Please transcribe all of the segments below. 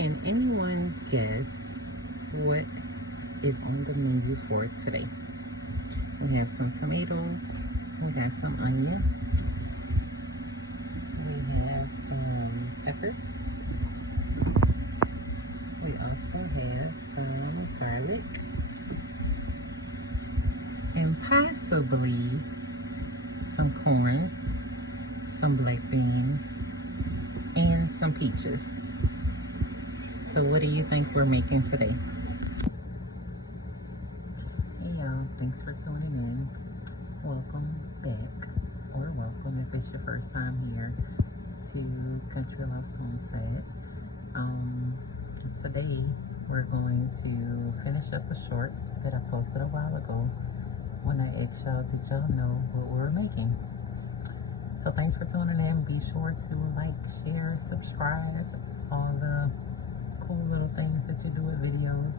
Can anyone guess what is on the menu for today? We have some tomatoes, we got some onion, we have some peppers, we also have some garlic, and possibly some corn, some black beans, and some peaches. So what do you think we're making today? Hey y'all, thanks for tuning in. Welcome back, or welcome if it's your first time here to Country Life's Homestead. Today we're going to finish up a short that I posted a while ago when I asked y'all, did y'all know what we were making? So thanks for tuning in. Be sure to like, share, subscribe, all the cool little things that you do with videos.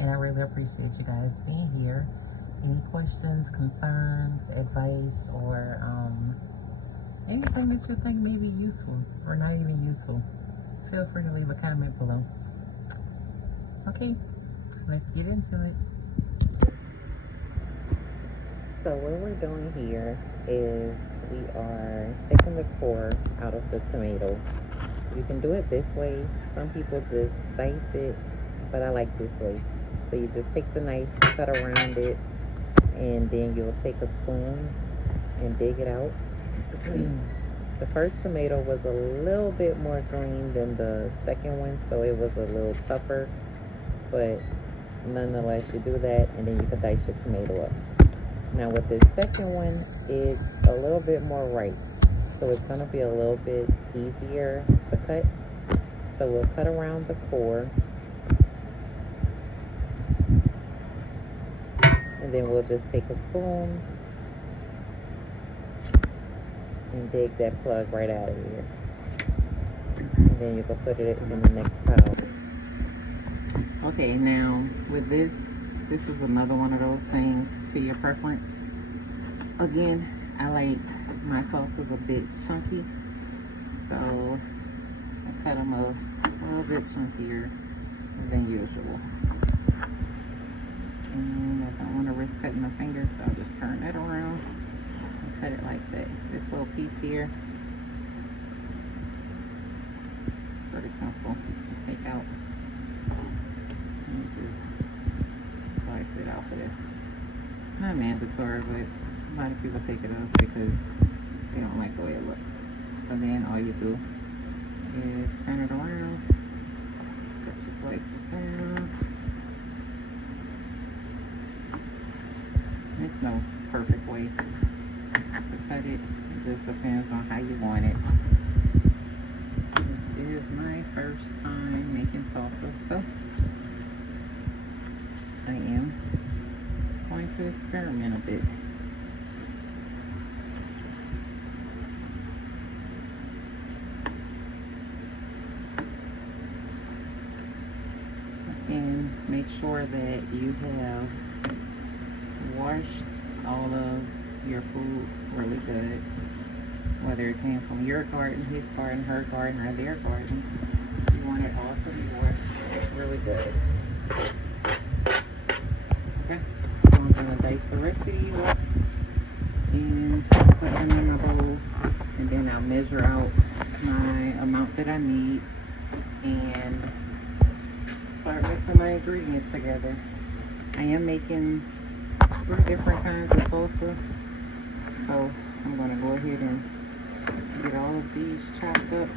And I really appreciate you guys being here. Any questions, concerns, advice, or anything that you think may be useful or not even useful, feel free to leave a comment below. Okay, let's get into it. So what we're doing here is we are taking the core out of the tomato. You can do it this way. Some people just dice it, but I like this way. So you just take the knife, cut around it, and then you'll take a spoon and dig it out. The first tomato was a little bit more green than the second one, so it was a little tougher. But nonetheless, you do that, and then you can dice your tomato up. Now with this second one, it's a little bit more ripe, so it's going to be a little bit easier to cut. So we'll cut around the core, and then we'll just take a spoon and dig that plug right out of here. And then you can put it in the next pile. Okay, now with this is another one of those things to your preference. Again, I like my sauces a bit chunky, so I cut them a little bit chunkier than usual. And I don't want to risk cutting my finger, so I'll just turn that around and cut it like that. This little piece here, it's pretty simple to take out. And just slice it off of there. Not mandatory, but a lot of people take it off because they don't like the way it looks. So then all you do is turn it around, cut your slices down. It's no perfect way to cut it. It just depends on how you want it. This is my first time making salsa, so I am going to experiment a bit. And make sure that you have washed all of your food really good, whether it came from your garden, his garden, her garden, or their garden. You want it all to be washed really good. Okay, so I'm going to dice the rest of these up and put them in a bowl, and then I'll measure out my amount that I need and start mixing my ingredients together. I am making 3 different kinds of salsa, so I'm going to go ahead and get all of these chopped up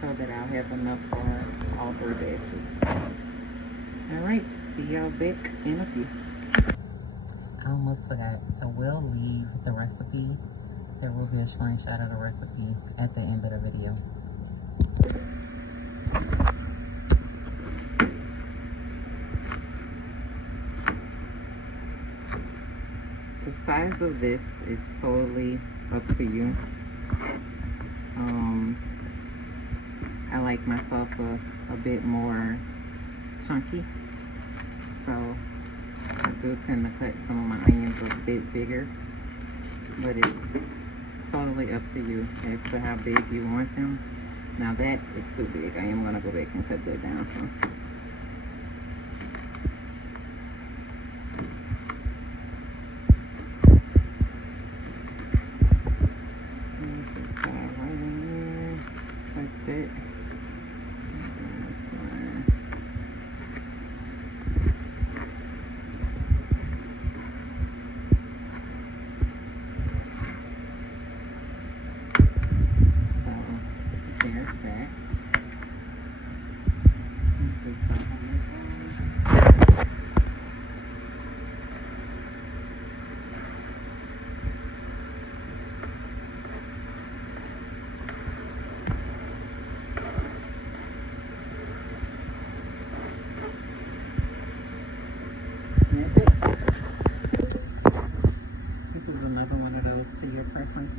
so that I'll have enough for all 3 batches. Alright, see y'all back in a few. I almost forgot, I will leave the recipe. There will be a screenshot of the recipe at the end of the video. The size of this is totally up to you. I like my salsa a bit more chunky, so I do tend to cut some of my onions a bit bigger, but it's totally up to you as to how big you want them. Now that is too big. I am going to go back and cut that down some.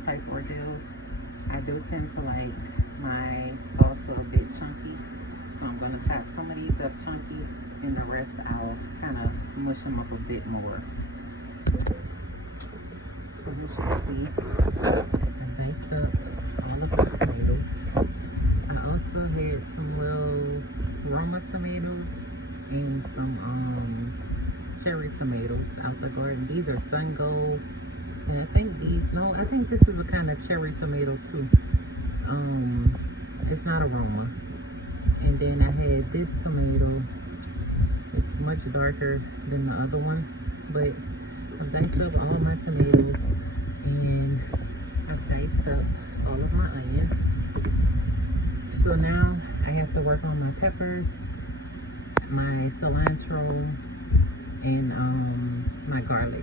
Type ordeals. I do tend to like my salsa a bit chunky, so I'm going to chop some of these up chunky, and the rest I'll kind of mush them up a bit more. So as you see, I diced up all of the tomatoes. I also had some little Roma tomatoes and some cherry tomatoes out the garden. These are sun gold. And I think I think this is a kind of cherry tomato too. It's not a Roma. And then I had this tomato. It's much darker than the other one. But I've diced up all my tomatoes. And I've diced up all of my onion. So now I have to work on my peppers, my cilantro, and my garlic.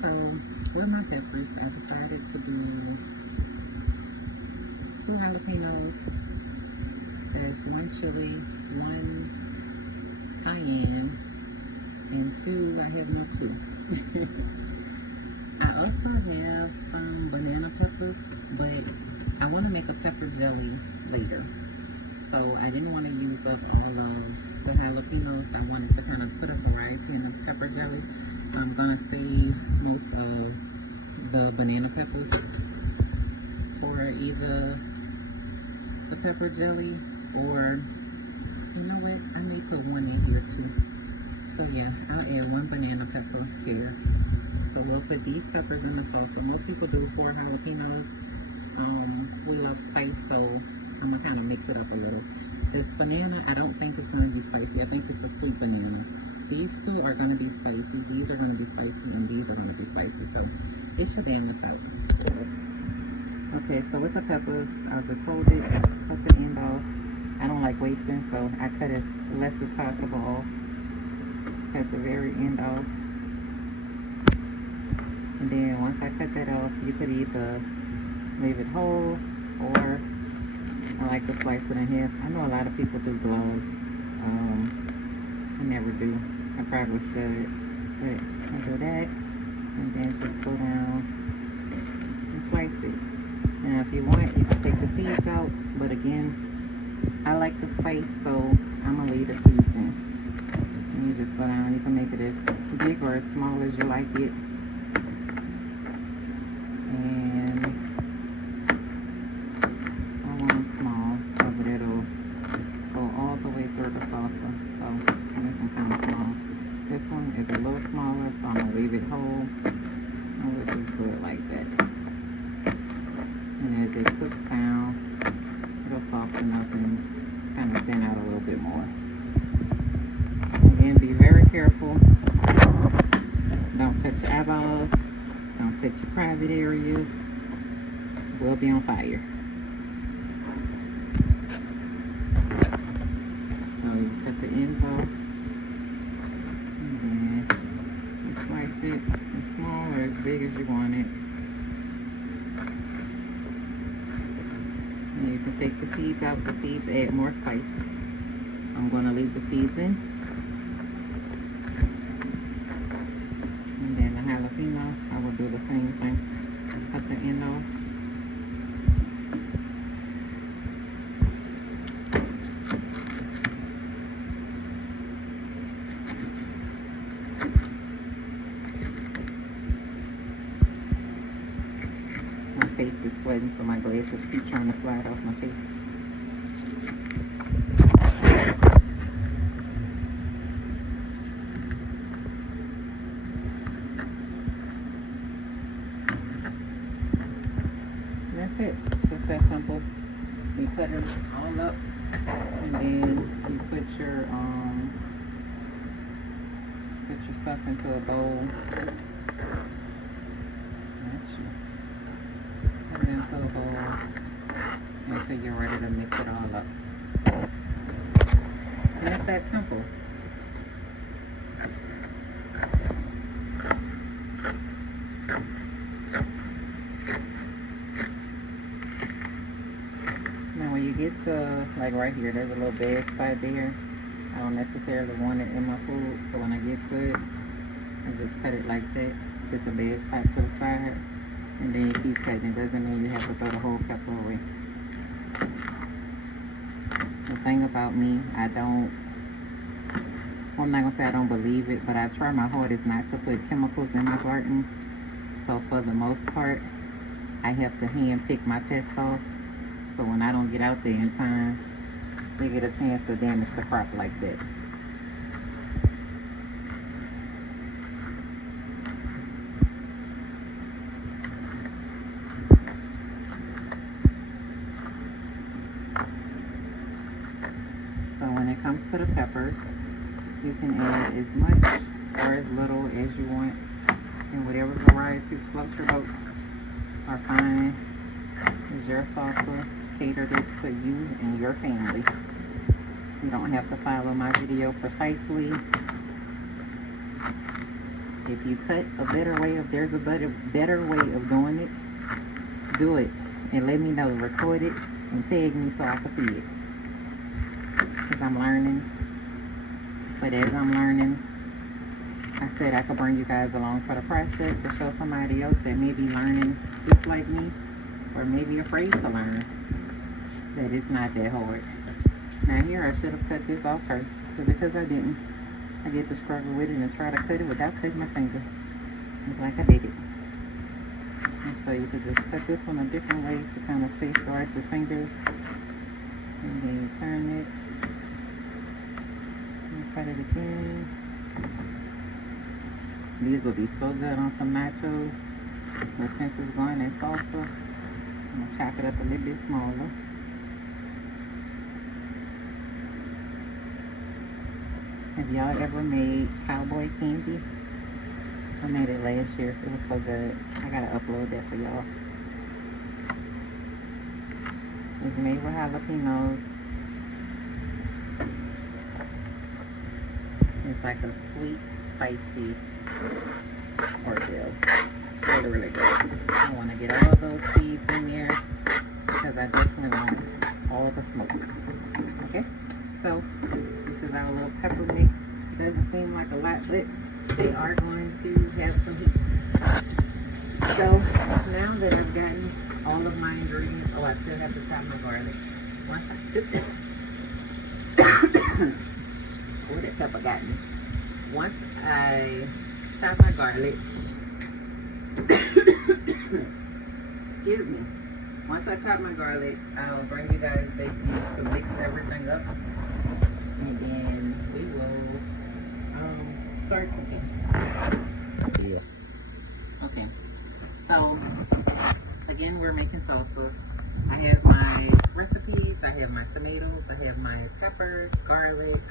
So with my peppers, I decided to do 2 jalapenos. That's 1 chili, 1 cayenne, and 2, I have no clue. I also have some banana peppers, but I want to make a pepper jelly later. So I didn't want to use up all of the jalapenos. I wanted to kind of put a variety in the pepper jelly. So I'm going to save most of the banana peppers for either the pepper jelly, or you know what, I may put 1 in here too. So yeah, I'll add 1 banana pepper here. So we'll put these peppers in the salsa. Most people do 4 jalapenos. We love spice, so I'm going to kind of mix it up a little. This banana, I don't think it's going to be spicy. I think it's a sweet banana. These 2 are going to be spicy. These are going to be spicy, and these are going to be spicy. So it should balance out. Okay, so with the peppers, I'll just hold it, cut the end off. I don't like wasting, so I cut as less as possible off. Cut the very end off. And then once I cut that off, you could either leave it whole, or I like to slice it in half. I know a lot of people do gloves. I never do. I probably should, but I'll do that, and then just go down and slice it. Now if you want, you can take the seeds out, but again, I like the spice, so I'm going to leave the seeds in. And you just go down. You can make it as big or as small as you like it. And I want them small, so that it'll go all the way through the salsa. So make them kind of small. This one is a little smaller, so I'm going to leave it whole. And we'll just do it like that. And as it cooks down, it'll soften up and kind of thin out a little bit more. Again, be very careful. Don't touch your eyeballs. Don't touch your private area. We'll be on fire. So you cut the ends off. And then you slice it as small or as big as you want it. And you can take the seeds out. The seeds add more spice. I'm going to leave the seeds in. And then the jalapeno, I will do the same thing. Cut the end off. My face is sweating, so my glasses keep trying to slide off my face. That's it. It's just that simple. You cut it all up, and then you put your stuff into a bowl. Put it into a bowl until you're ready to mix it all up. And it's that simple. Now when you get to like right here, there's a little bad spot there. I don't necessarily want it in my food, so when I get to it, I just cut it like that. Set the bad spot to the side, and then you keep cutting. It doesn't mean you have to throw the whole pepper away. The thing about me, well, I'm not gonna say I don't believe it, but I try my hardest not to put chemicals in my garden. So for the most part, I have to hand pick my pests off. So when I don't get out there in time, they get a chance to damage the crop like that. So when it comes to the peppers, you can add as much or as little as you want, and whatever varieties float your boat are fine. Is your salsa. Cater this to you and your family. You don't have to follow my video precisely. If you cut a better way, if there's a better way of doing it, do it and let me know. Record it and tag me so I can see it. Because I'm learning. But as I'm learning, I said I could bring you guys along for the process to show somebody else that may be learning just like me, or maybe afraid to learn, that it's not that hard. Now here I should have cut this off first, but because I didn't, I get to struggle with it and try to cut it without cutting my finger. It's like I did it. And so you could just cut this one a different way to kind of safeguard your fingers. And then you turn it. And cut it again. These will be so good on some nachos. But since it's going in salsa, I'm going to chop it up a little bit smaller. Have y'all ever made cowboy candy? I made it last year. It was so good. I gotta upload that for y'all. It's made with jalapenos. It's like a sweet, spicy ordeal. Really, really good. I want to get all those seeds in there because I definitely want all the smoke. Okay? So, this is our little pepper mix. It doesn't seem like a lot, but they are going to have some heat. So, now that I've gotten all of my ingredients, I still have to chop my garlic. Once oh, that pepper got me. Once I chop my garlic, excuse me. Once I chop my garlic, I'll bring you guys back to mix everything up, and then we will start cooking. Yeah. Okay. So again, we're making salsa. I have my recipes. I have my tomatoes. I have my peppers, garlic,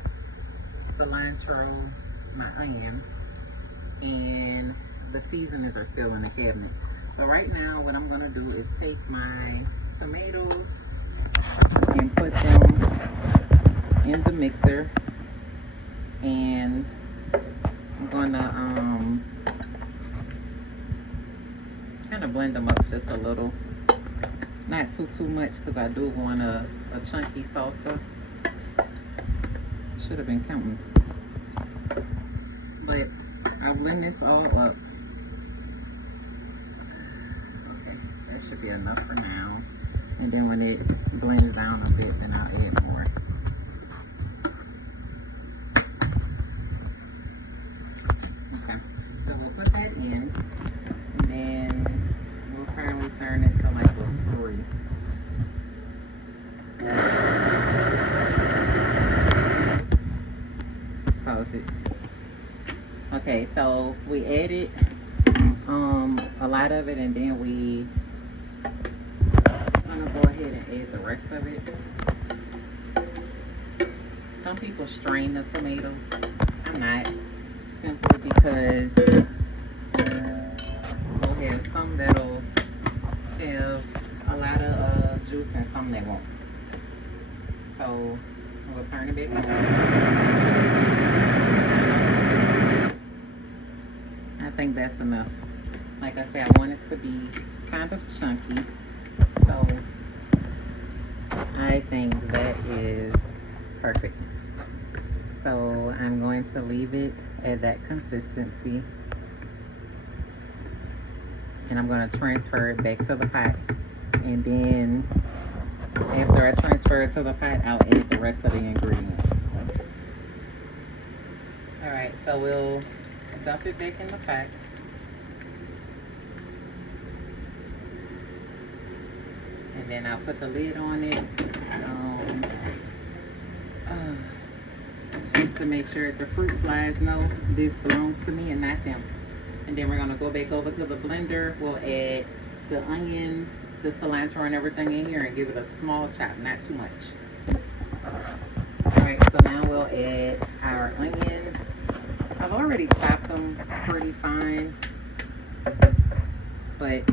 cilantro, my onion, and the seasonings are still in the cabinet. So right now what I'm going to do is take my tomatoes and put them in the mixer, and I'm going to kind of blend them up just a little. Not too much, because I do want a chunky salsa. Should have been counting. But I'll blend this all up. Okay, that should be enough for now. And then when it blends down a bit, then I'll add more. Okay, so we'll put that in, and then we'll finally turn it to like a pause it. Okay, so we added a lot of it, and then we gonna go ahead and add the rest of it. Some people strain the tomatoes. I'm not, simply because we'll have some that'll have a lot of juice and some that won't. So we'll turn it back on. I think that's enough. Like I said, I want it to be kind of chunky. So I think that is perfect. So I'm going to leave it at that consistency. And I'm going to transfer it back to the pot. And then after I transfer it to the pot, I'll add the rest of the ingredients. Alright, so we'll dump it back in the pot. And then I'll put the lid on it. Just to make sure the fruit flies know this belongs to me and not them. And then we're going to go back over to the blender. We'll add the onion, the cilantro, and everything in here and give it a small chop, not too much. Alright, so now we'll add our onion. I've already chopped them pretty fine, but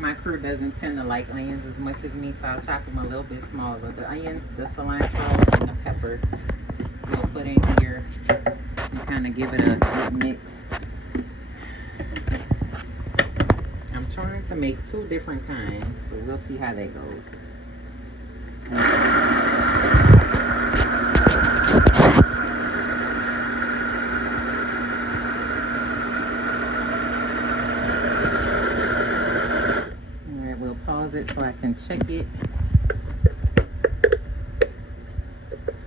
my crew doesn't tend to like onions as much as me, so I'll chop them a little bit smaller. The onions, the cilantro, and the peppers we'll put in here and kind of give it a good mix. I'm trying to make 2 different kinds, but we'll see how that goes. Alright, we'll pause it so I can check it.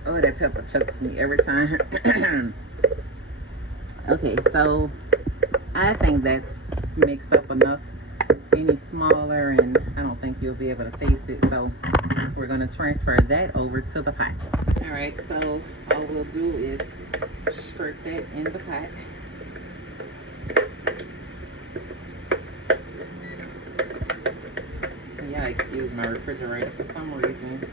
Oh, that pepper chokes me every time. Okay, so I think that's mixed up enough. Any smaller and I don't think you'll be able to taste it, so we're going to transfer that over to the pot. Alright, so all we'll do is squirt that in the pot. Yeah, excuse my refrigerator, for some reason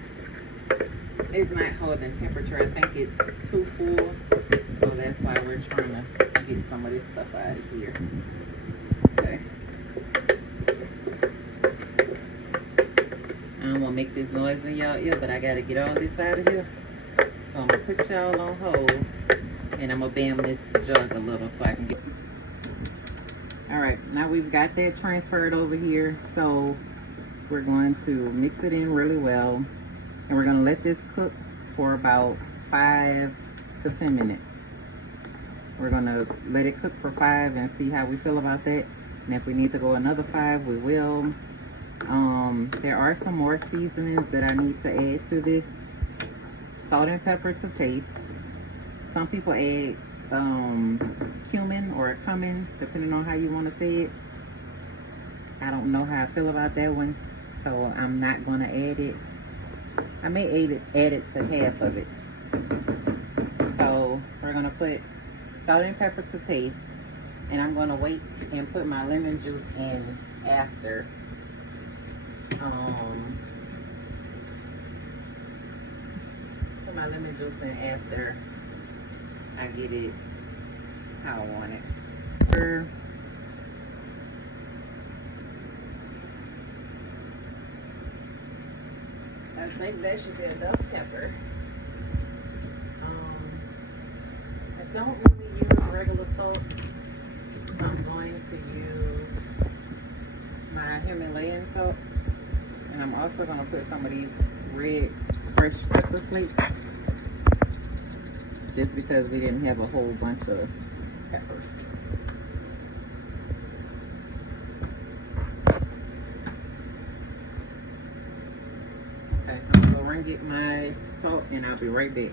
it's not holding temperature. I think it's too full, so that's why we're trying to get some of this stuff out of here. Okay. I don't want to make this noise in y'all ear, but I got to get all this out of here. So I'm going to put y'all on hold, and I'm going to bam this jug a little so I can get... Alright, now we've got that transferred over here, so we're going to mix it in really well. And we're going to let this cook for about 5 to 10 minutes. We're going to let it cook for 5 and see how we feel about that. And if we need to go another 5, we will. There are some more seasonings that I need to add to this. Salt and pepper to taste. Some people add cumin or cumin, depending on how you want to say it. I don't know how I feel about that one, so I'm not going to add it. I may add it to half of it. So we're going to put salt and pepper to taste, and I'm going to wait and put my lemon juice in after. Put my lemon juice in after I get it how I want it. I think that should be enough pepper. I don't really use regular salt. I'm going to use my Himalayan salt. And I'm also going to put some of these red fresh pepper flakes. Just because we didn't have a whole bunch of peppers. Okay, I'm going to go and get my salt and I'll be right back.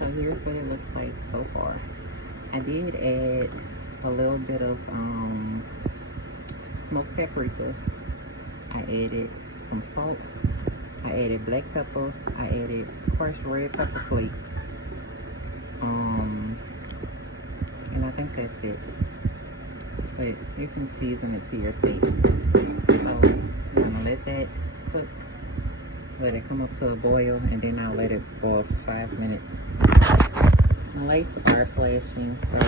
So here's what it looks like so far. I did add a little bit of smoked paprika. I added some salt. I added black pepper. I added crushed red pepper flakes. And I think that's it. But you can season it to your taste. So I'm gonna let that cook. Let it come up to a boil, and then I'll let it boil for 5 minutes. My lights are flashing, so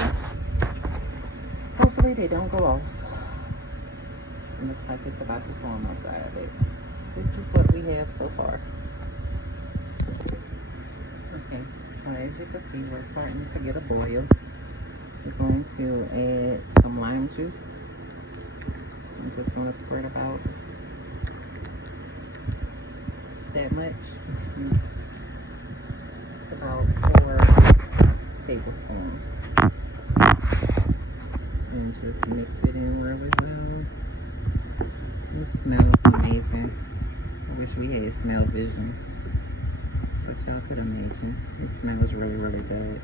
hopefully they don't go off. It looks like it's about to storm outside, but this is what we have so far. Okay, so as you can see, we're starting to get a boil. We're going to add some lime juice. I'm just going to squirt about that much. It's about 4 tablespoons. And just mix it in really well. It smells amazing. I wish we had smell vision, but y'all could imagine. It smells really, really good.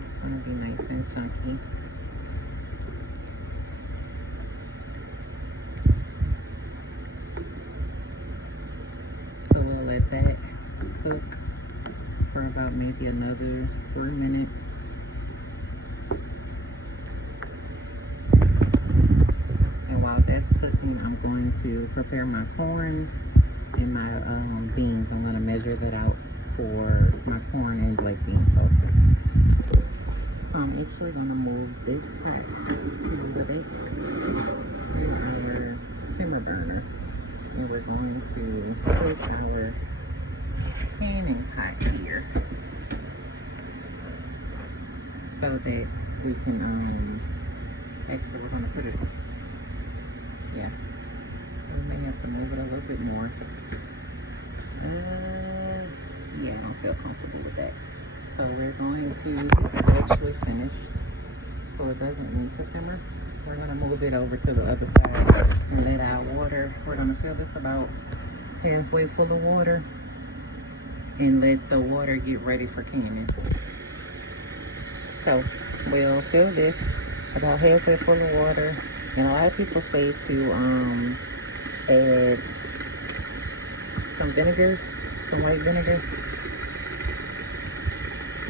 It's gonna be nice and chunky. So we'll let that cook for about maybe another 3 minutes. And while that's cooking, I'm going to prepare my corn and my beans. I'm going to measure that out for my corn and black bean salsa. So I'm actually going to move this pot to the bake, to our simmer burner. And we're going to cook our canning pot here so that we can, actually we're going to put it, yeah, we may have to move it a little bit more. Yeah, I don't feel comfortable with that. So we're going to, this is actually finished, so it doesn't need to simmer. We're going to move it over to the other side and let our water, we're going to fill this about halfway full of water and let the water get ready for canning. So we'll fill this about halfway full of water, and a lot of people say to add some vinegar, some white vinegar,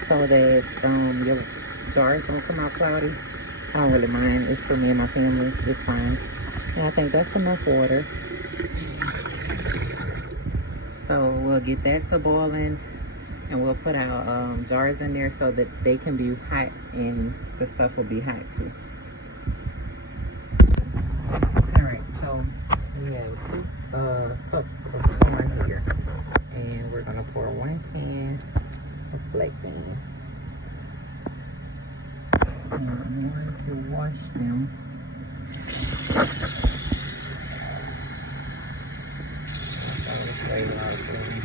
so that your jars don't come out cloudy. I don't really mind. It's for me and my family. It's fine. And I think that's enough water. So we'll get that to boiling, and we'll put our jars in there so that they can be hot and the stuff will be hot too. Alright, so we have 2 cups of corn here, and we're going to pour 1 can of black beans. And I'm going to wash them. Very lightly.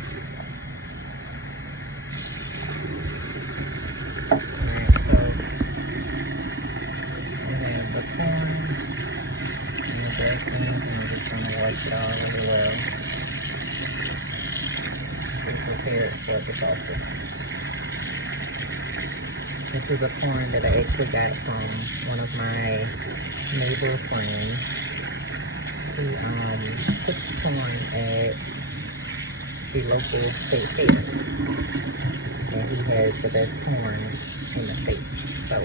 Alright, so we have the corn and the black beans, and we're just going to wash it all really well to prepare it for the salsa. This is a corn that I actually got from one of my neighbor friends. He cooks corn at the local state fair, and he has the best corn in the state. So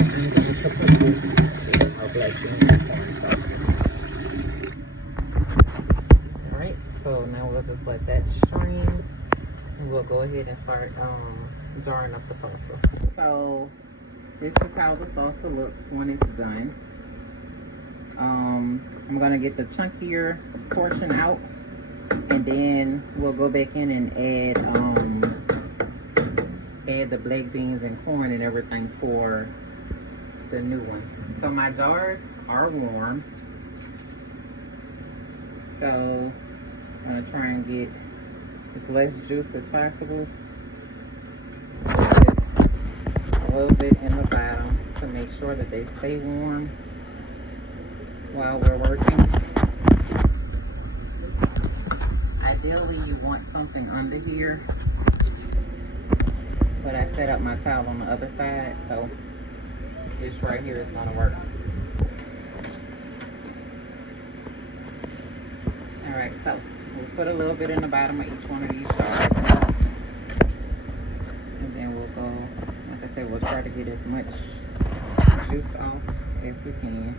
I'm going to put this in our black bean and corn salsa. Alright, so now we'll just let that strain, and we'll go ahead and start jarring up the salsa. So this is how the salsa looks when it's done. I'm gonna get the chunkier portion out, and then we'll go back in and add the black beans and corn and everything for the new one. So my jars are warm, so I'm gonna try and get as less juice as possible. A little bit in the bottom to make sure that they stay warm while we're working. Ideally you want something under here, but I set up my towel on the other side, so this right here is going to work. Alright, so we'll put a little bit in the bottom of each one of these jars. try to get as much juice off as we can.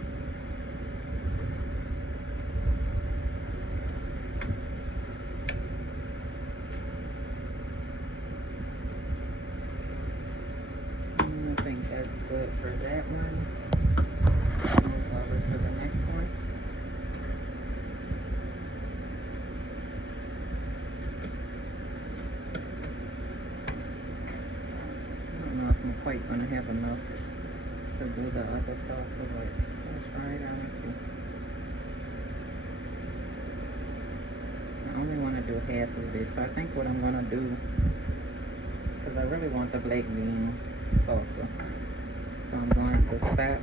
I think that's good for that one. Move over to the next one. I don't know if I'm quite going to have enough to do the other salsa, but let's try it out and see. I only want to do half of this, so I think what I'm going to do, because I really want the black bean salsa, so I'm going to stop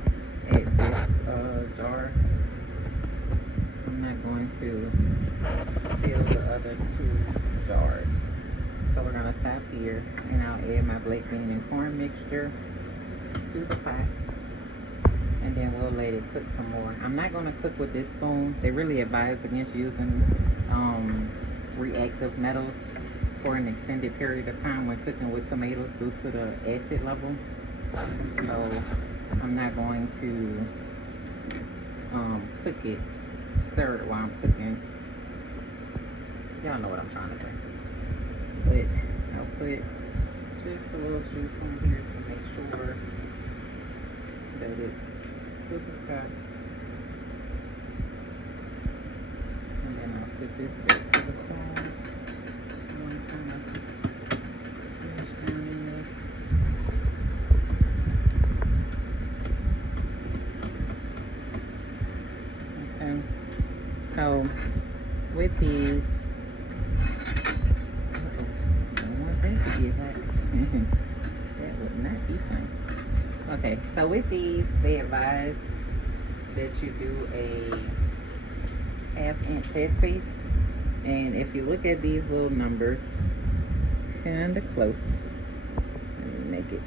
at this jar. I'm not going to fill the other 2 jars. So we're going to stop here, and I'll add my black bean and corn mixture to the pot, and then we'll let it cook some more. I'm not going to cook with this spoon. They really advise against using reactive metals for an extended period of time when cooking with tomatoes due to the acid level. So I'm not going to cook it, stir it while I'm cooking. Y'all know what I'm trying to say. But I'll put just a little juice on here to make sure that it's to the top. And then I'll sit this back to the side. One kind of finish down in there. Okay. So with these, that would not be fun. Okay, so with these, they advise that you do a 1/2 inch head space. And if you look at these little numbers, kind of close. Let me make it.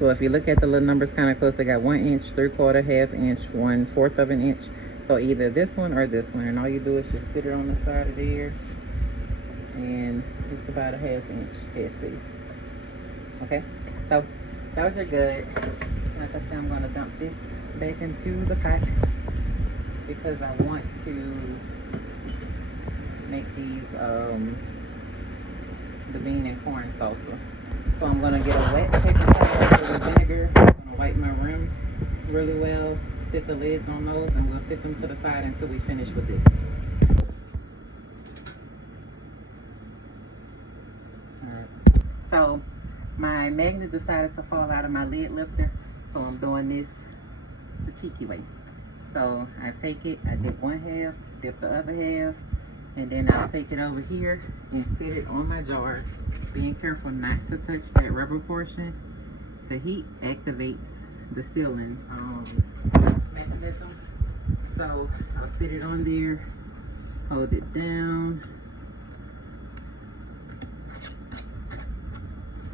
So if you look at the little numbers kind of close, they got 1 inch, 3/4, 1/2 inch, 1/4 of an inch. So either this one or this one. And all you do is just sit it on the side of there. And it's about a 1/2 inch head space. Okay, so those are good. Like I said, I'm going to dump this back into the pot because I want to make these the bean and corn salsa. So I'm going to get a wet paper towel with vinegar. I'm going to wipe my rims really well, sit the lids on those, and we'll sit them to the side until we finish with this. So my magnet decided to fall out of my lid lifter, so I'm doing this the cheeky way. So I take it, I dip 1/2, dip the other half, and then I'll take it over here and sit it on my jar, being careful not to touch that rubber portion. The heat activates the sealing mechanism. So I'll sit it on there, hold it down,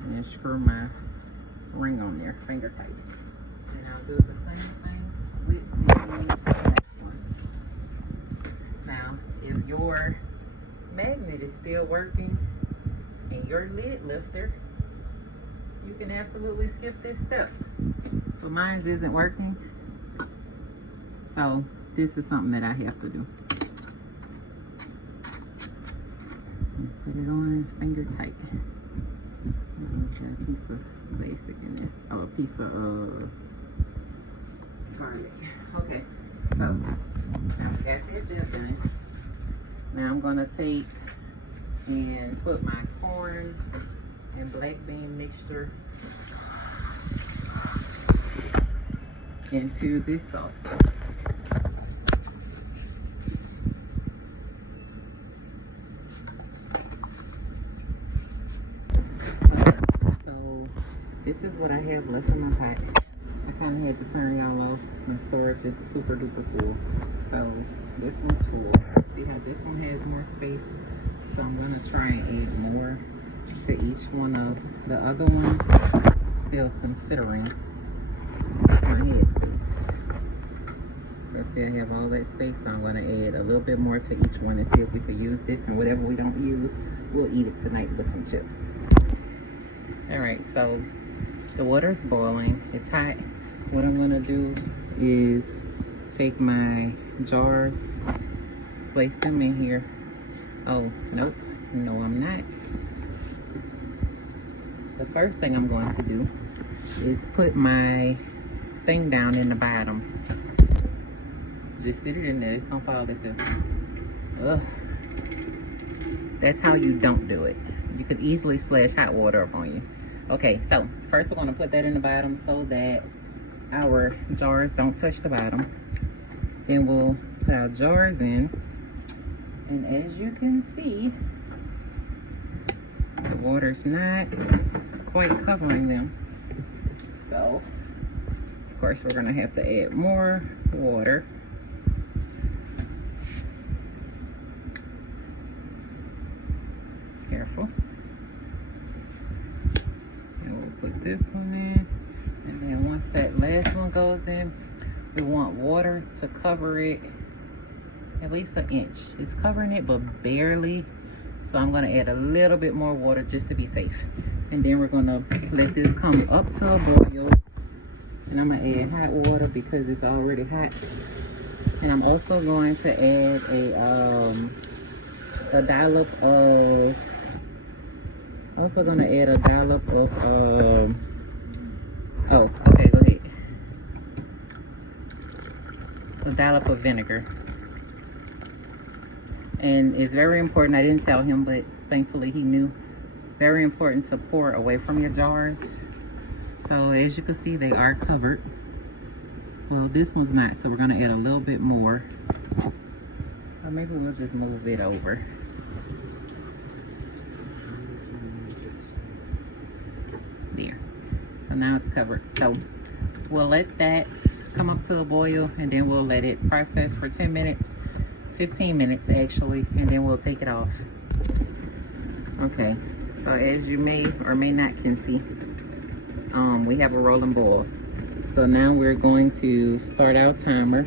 and screw my ring on there, finger tight. And I'll do the same thing with the next one. Now, if your magnet is still working in your lid lifter, you can absolutely skip this step. But mine isn't working, so this is something that I have to do. Put it on finger tight. Got a piece of basic in there. Oh, a piece of garlic. Okay, so now I got that done. Now I'm gonna take and put my corn and black bean mixture into this sauce. This is what I have left in my pot. I kind of had to turn y'all off. My storage is super duper full. So this one's full. See how this one has more space? So I'm going to try and add more to each one of the other ones. Still considering my head space. So I still have all that space. So I'm going to add a little bit more to each one and see if we could use this. And whatever we don't use, we'll eat it tonight with some chips. All right, so the water's boiling. It's hot. What I'm gonna do is take my jars, place them in here. Oh, nope. No, I'm not. The first thing I'm going to do is put my thing down in the bottom. Just sit it in there. It's gonna fall itself. Ugh. That's how you don't do it. You could easily splash hot water up on you. Okay, so first we're gonna put that in the bottom so that our jars don't touch the bottom. Then we'll put our jars in, and as you can see, the water's not quite covering them. So, of course, we're gonna have to add more water. Careful. And we'll put this one in. And then once that last one goes in, we want water to cover it at least an inch. It's covering it, but barely. So I'm gonna add a little bit more water just to be safe. And then we're gonna let this come up to a boil. And I'm gonna add hot water because it's already hot. And I'm also going to add a dollop of, oh, okay, go ahead. A dollop of vinegar. And it's very important, I didn't tell him, but thankfully he knew. Very important to pour away from your jars. So as you can see, they are covered. Well, this one's not, so we're gonna add a little bit more. Or maybe we'll just move it over. There. So now it's covered. So we'll let that come up to a boil, and then we'll let it process for 10 minutes, 15 minutes actually, and then we'll take it off. Okay, so as you may or may not can see, we have a rolling boil. So now we're going to start our timer.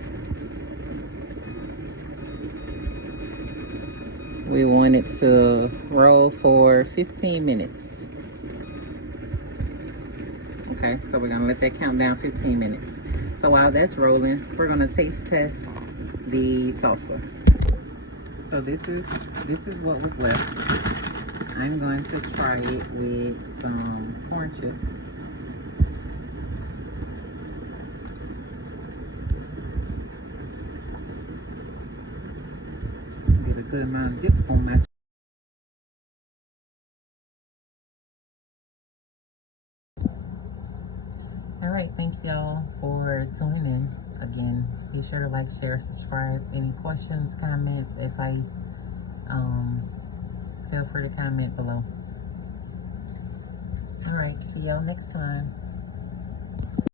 We want it to roll for 15 minutes. Okay, so we're gonna let that count down 15 minutes. So while that's rolling, we're gonna taste test the salsa. So this is what was left. I'm going to try it with some corn chips. Get a good amount of dip on my. All right, thanks y'all for tuning in. Again, be sure to like, share, subscribe. Any questions, comments, advice, feel free to comment below. All right, see y'all next time.